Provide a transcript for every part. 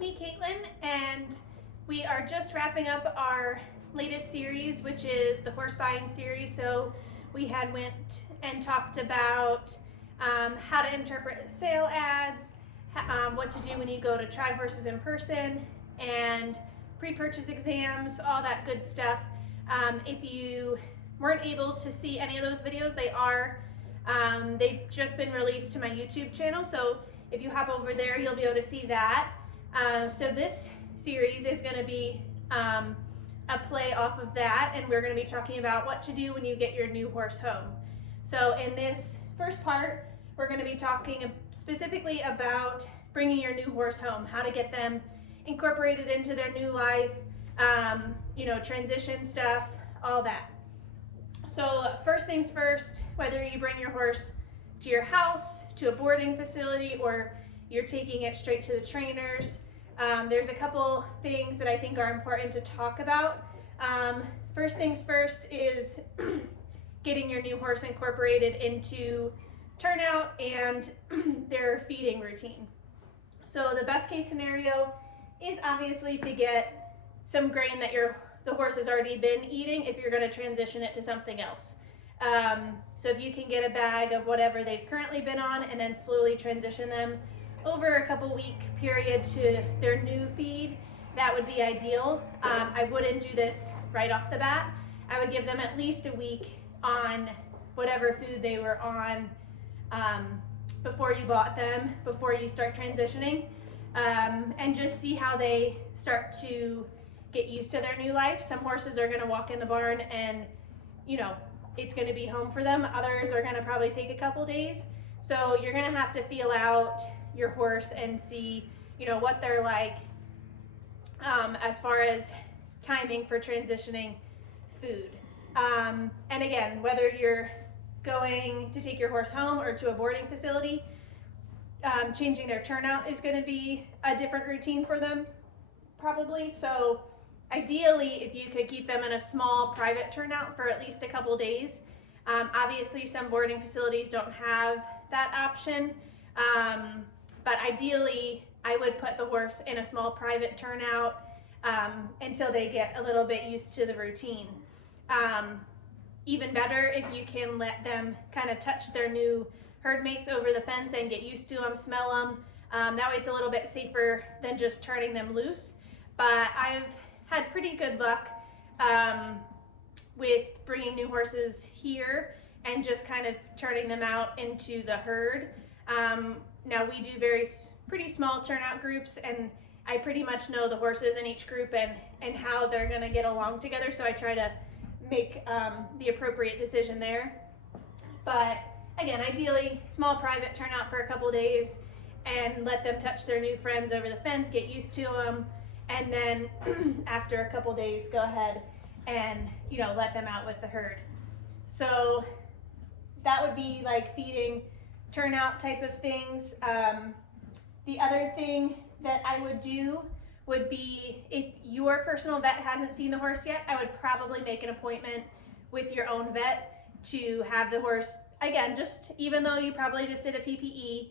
me, Caitlin, and we are just wrapping up our latest series, which is the horse buying series. So we had went and talked about how to interpret sale ads, what to do when you go to try horses in person, and pre-purchase exams, all that good stuff. If you weren't able to see any of those videos, they've just been released to my YouTube channel. So if you hop over there, you'll be able to see that. So this series is going to be a play off of that, and we're going to be talking about what to do when you get your new horse home. So in this first part, we're going to be talking specifically about bringing your new horse home, how to get them incorporated into their new life, transition stuff, all that. So first things first, whether you bring your horse to your house, to a boarding facility, or you're taking it straight to the trainers, there's a couple things that I think are important to talk about. First things first is getting your new horse incorporated into turnout and their feeding routine. So the best case scenario is obviously to get some grain that the horse has already been eating if you're going to transition it to something else. So if you can get a bag of whatever they've currently been on and then slowly transition them over a couple week period to their new feed, that would be ideal. I wouldn't do this right off the bat. I would give them at least a week on whatever food they were on before you bought them, before you start transitioning, and just see how they start to get used to their new life. Some horses are going to walk in the barn and it's going to be home for them. Others are going to probably take a couple days. So you're going to have to feel out your horse and see what they're like as far as timing for transitioning food. And again, whether you're going to take your horse home or to a boarding facility, changing their turnout is going to be a different routine for them probably. So ideally, if you could keep them in a small private turnout for at least a couple days. Obviously, some boarding facilities don't have that option, but ideally, I would put the horse in a small private turnout until they get a little bit used to the routine. Even better if you can let them kind of touch their new herd mates over the fence and get used to them, smell them. That way it's a little bit safer than just turning them loose. But I've had pretty good luck with bringing new horses here and just kind of turning them out into the herd. Now we do pretty small turnout groups, and I pretty much know the horses in each group and how they're going to get along together, so I try to make the appropriate decision there. But again, ideally, small private turnout for a couple days and let them touch their new friends over the fence, get used to them, and then after a couple days, go ahead and let them out with the herd. So that would be like feeding, turnout type of things. The other thing that I would do would be, if your personal vet hasn't seen the horse yet, I would probably make an appointment with your own vet to have the horse, again, just even though you probably just did a PPE,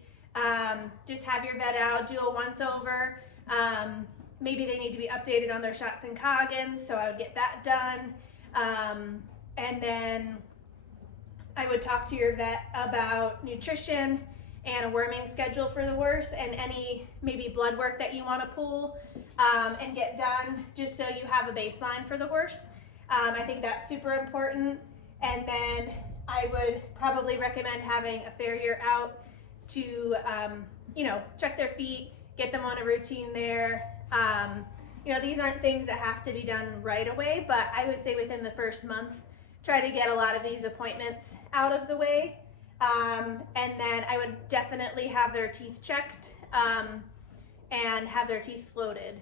just have your vet out, do a once over. Maybe they need to be updated on their shots and coggins, so I would get that done. And then I would talk to your vet about nutrition and a worming schedule for the horse and any maybe blood work that you want to pull and get done, just so you have a baseline for the horse. I think that's super important. And then I would probably recommend having a farrier out to check their feet, get them on a routine there. These aren't things that have to be done right away, but I would say within the first month, try to get a lot of these appointments out of the way. And then I would definitely have their teeth checked and have their teeth floated.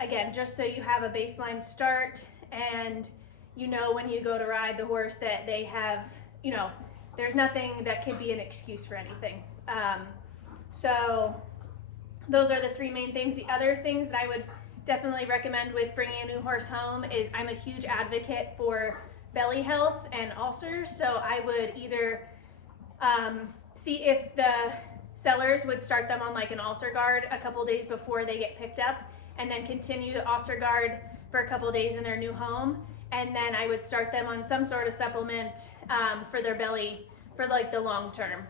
Again, just so you have a baseline start and when you go to ride the horse that they have, there's nothing that could be an excuse for anything. So those are the three main things. The other things that I would definitely recommend with bringing a new horse home is I'm a huge advocate for belly health and ulcers. So I would either see if the sellers would start them on like an ulcer guard a couple days before they get picked up, and then continue the ulcer guard for a couple days in their new home. And then I would start them on some sort of supplement for their belly for like the long term.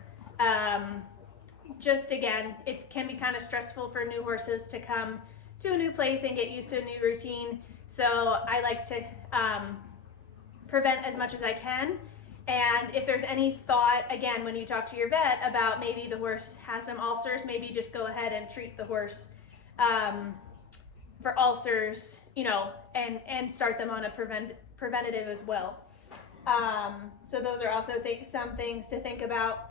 Just again, it can be kind of stressful for new horses to come to a new place and get used to a new routine. So I like to prevent as much as I can. And if there's any thought, again, when you talk to your vet about maybe the horse has some ulcers, maybe just go ahead and treat the horse for ulcers, you know, and start them on a preventative as well. So those are also some things to think about.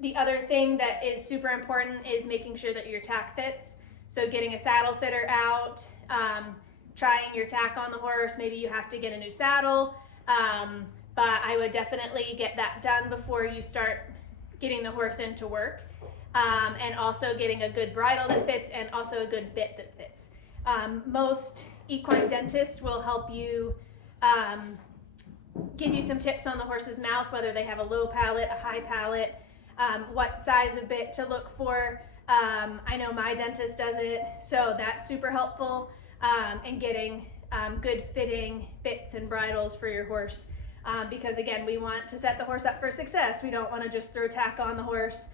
The other thing that is super important is making sure that your tack fits. So getting a saddle fitter out, trying your tack on the horse. Maybe you have to get a new saddle, but I would definitely get that done before you start getting the horse into work. And also getting a good bridle that fits and also a good bit that fits. Most equine dentists will help you give you some tips on the horse's mouth, whether they have a low palate, a high palate, what size of bit to look for. I know my dentist does it, so that's super helpful in getting good fitting bits and bridles for your horse, because again, we want to set the horse up for success. We don't want to just throw tack on the horse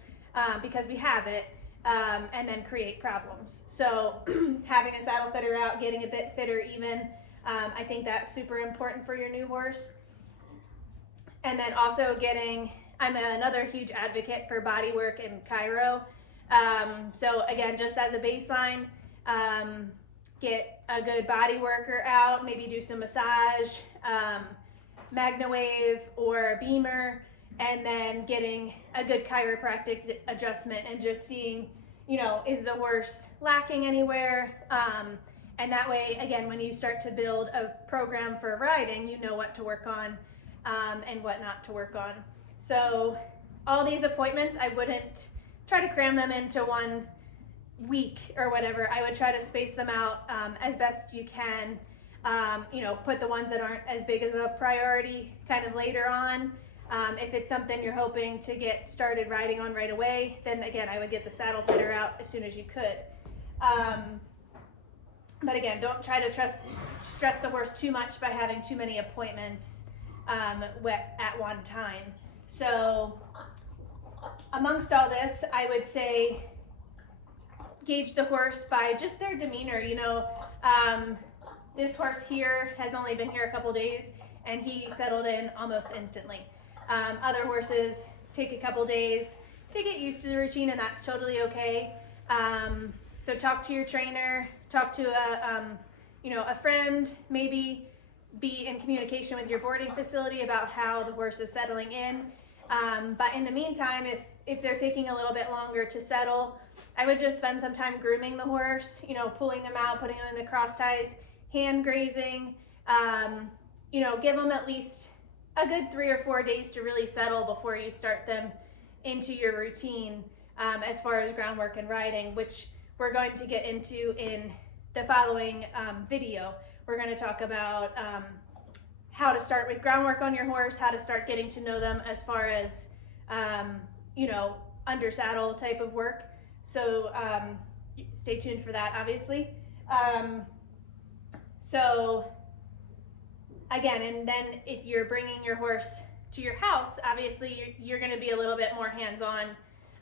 because we have it and then create problems. So having a saddle fitter out, getting a bit fitter even, I think that's super important for your new horse. And then also I'm another huge advocate for body work and chiro. So again, just as a baseline, get a good body worker out, maybe do some massage, MagnaWave or Beamer, and then getting a good chiropractic adjustment and just seeing, you know, is the horse lacking anywhere? And that way, again, when you start to build a program for riding, you know what to work on and what not to work on. So all these appointments, I wouldn't try to cram them into 1 week or whatever. I would try to space them out as best you can. You know, put the ones that aren't as big as a priority kind of later on. If it's something you're hoping to get started riding on right away, then again, I would get the saddle fitter out as soon as you could. But again, don't try to stress the horse too much by having too many appointments at one time. So amongst all this, I would say gauge the horse by just their demeanor. You know, this horse here has only been here a couple days and he settled in almost instantly. Other horses take a couple days to get used to the routine, and that's totally okay. So talk to your trainer, talk to a friend, maybe be in communication with your boarding facility about how the horse is settling in. But in the meantime, if they're taking a little bit longer to settle, I would just spend some time grooming the horse, you know, pulling them out, putting them in the cross ties, hand grazing, you know, give them at least a good 3 or 4 days to really settle before you start them into your routine as far as groundwork and riding, which we're going to get into in the following video. We're going to talk about how to start with groundwork on your horse, how to start getting to know them as far as, you know, under saddle type of work. So stay tuned for that, obviously. So again, and then if you're bringing your horse to your house, obviously you're going to be a little bit more hands-on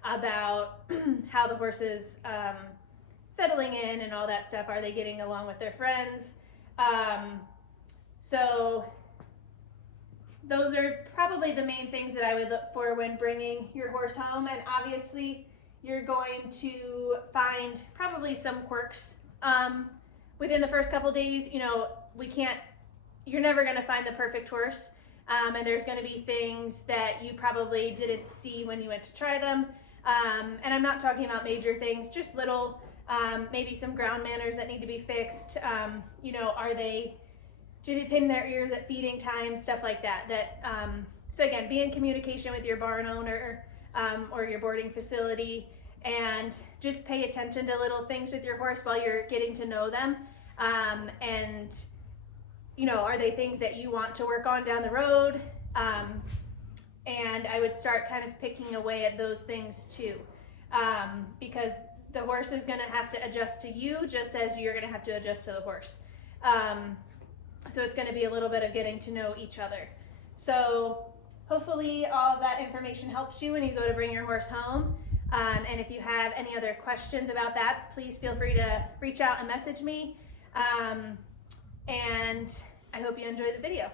about how the horse is settling in and all that stuff. Are they getting along with their friends? So those are probably the main things that I would look for when bringing your horse home. And obviously you're going to find probably some quirks within the first couple days. You know, you're never going to find the perfect horse. And there's going to be things that you probably didn't see when you went to try them. And I'm not talking about major things, just little, maybe some ground manners that need to be fixed. You know, do they pin their ears at feeding time, stuff like that. So again, be in communication with your barn owner or your boarding facility, and just pay attention to little things with your horse while you're getting to know them. And you know, are they things that you want to work on down the road? and I would start kind of picking away at those things too, because the horse is going to have to adjust to you just as you're going to have to adjust to the horse. So it's going to be a little bit of getting to know each other. So hopefully all of that information helps you when you go to bring your horse home. And if you have any other questions about that, please feel free to reach out and message me. And I hope you enjoy the video.